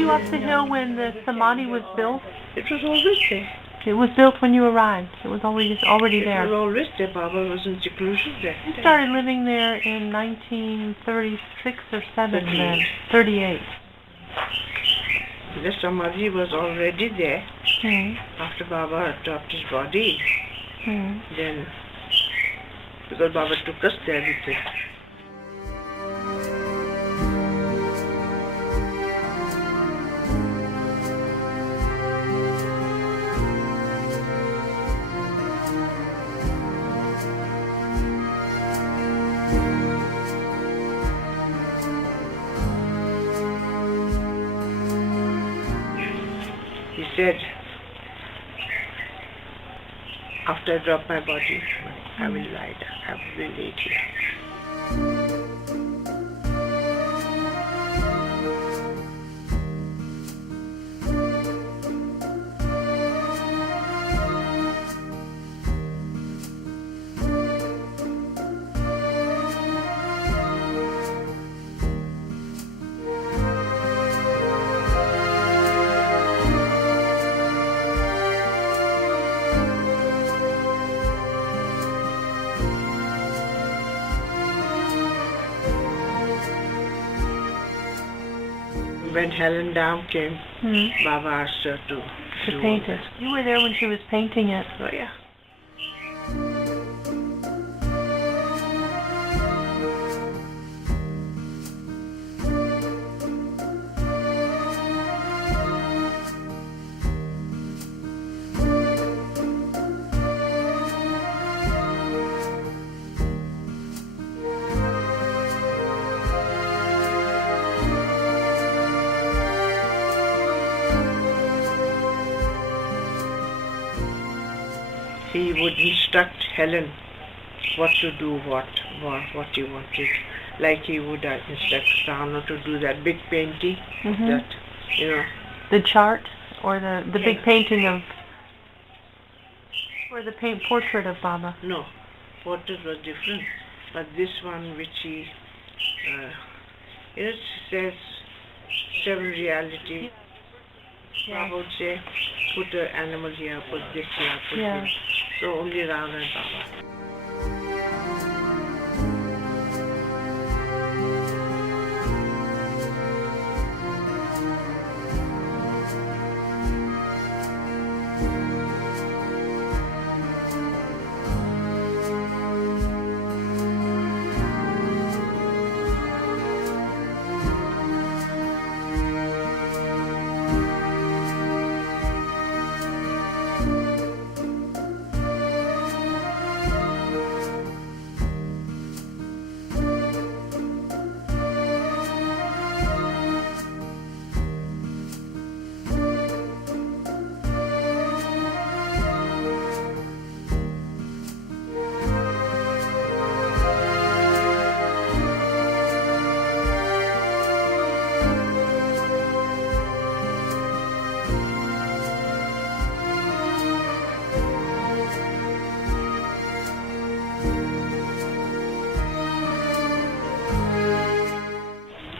you up the hill when the Samadhi was built? It was always there. It was built when you arrived. It was already there. It was always there. Baba was in seclusion there. He started living there in 1936 or 7 then. 38. The Samadhi was already there after Baba dropped his body. Then, because Baba took us there with him. He said, after I drop my body, I will lie down, I will lay here. When Helen Dam came, Baba asked her to paint it. You were there when she was painting it. Oh, yeah. He would instruct Helen what to do, what he wanted. Like he would instruct Rana to do that big painting, that, The chart, or the big painting of, or the portrait of Baba. No, portrait was different. But this one which he, it says, seven reality. Baba would say, put an animal here, put this here, put this. So only Rama and Baba.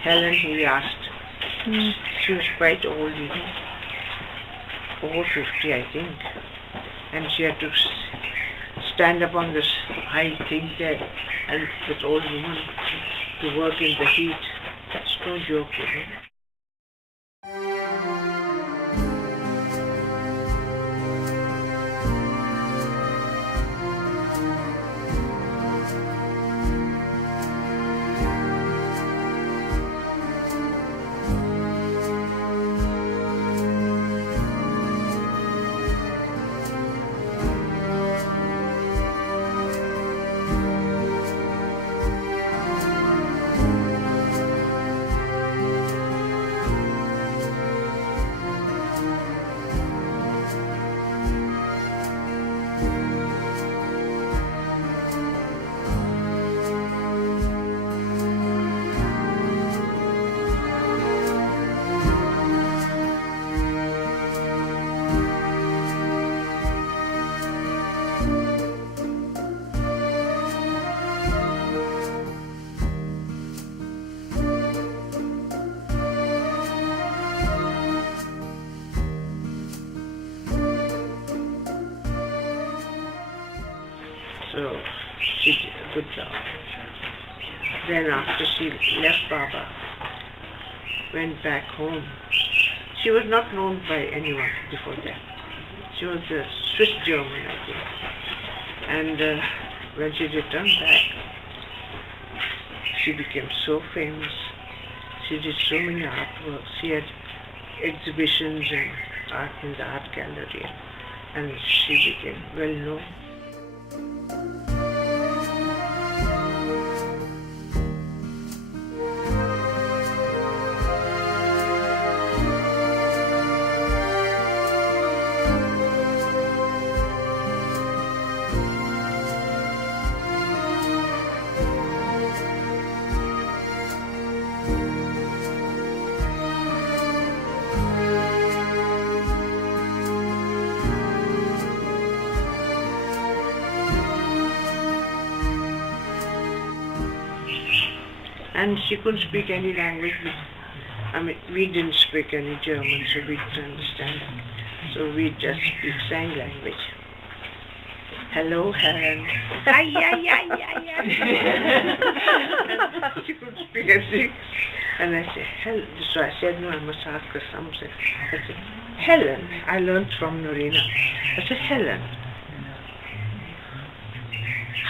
Helen, he asked. She was quite old, over 50, I think. And she had to stand up on this high thing there, and this old woman to work in the heat. That's no joke, job. Then after she left Baba, went back home. She was not known by anyone before that. She was a Swiss German, I think. And when she returned back, she became so famous. She did so many artworks. She had exhibitions and art in the art gallery, and she became well known. And she couldn't speak any language. I mean, we didn't speak any German, so we didn't understand. So we just speak sign language. Hello, Helen. Ay, ay, ay, ay, ay. She couldn't speak anything. And I said, Helen. So I said, no, I must ask her something. I said, Helen. I learned from Norina. I said, Helen.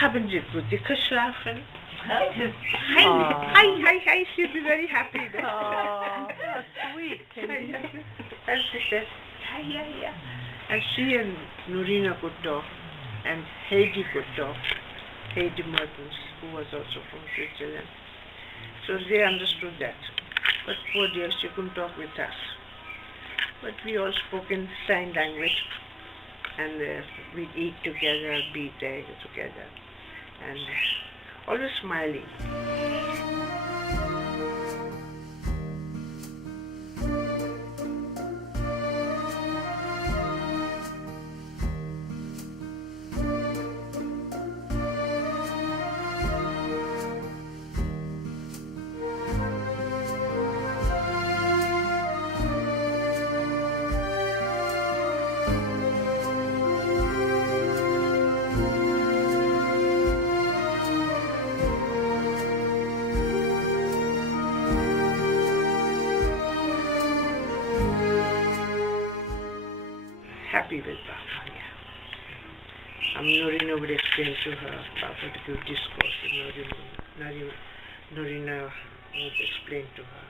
Haben Sie gut geschlafen? Hi, she'll be very happy. Oh, that's sweet. And she said, yeah. And she and Norina could talk, and Heidi could talk. Heidi Mertens, who was also from Switzerland. So they understood that. But poor dear, she couldn't talk with us. But we all spoke in sign language, and we'd eat together, be there together, and always smiling. Happy with Baba, yeah. Norina would explain to her, Baba would give discourse, Norina would explain to her.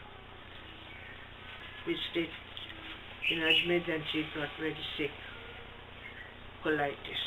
We stayed in Ajmer, and she got very sick, colitis.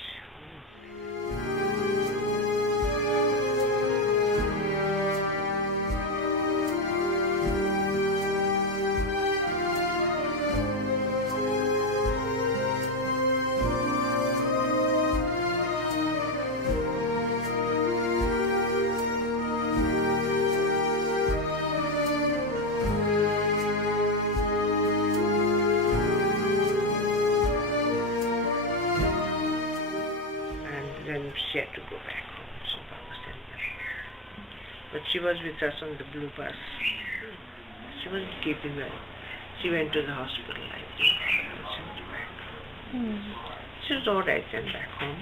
Then she had to go back home, so Baba sent her. But she was with us on the blue bus. She wasn't keeping well. She went to the hospital, I think, and sent her back. She was alright then back home.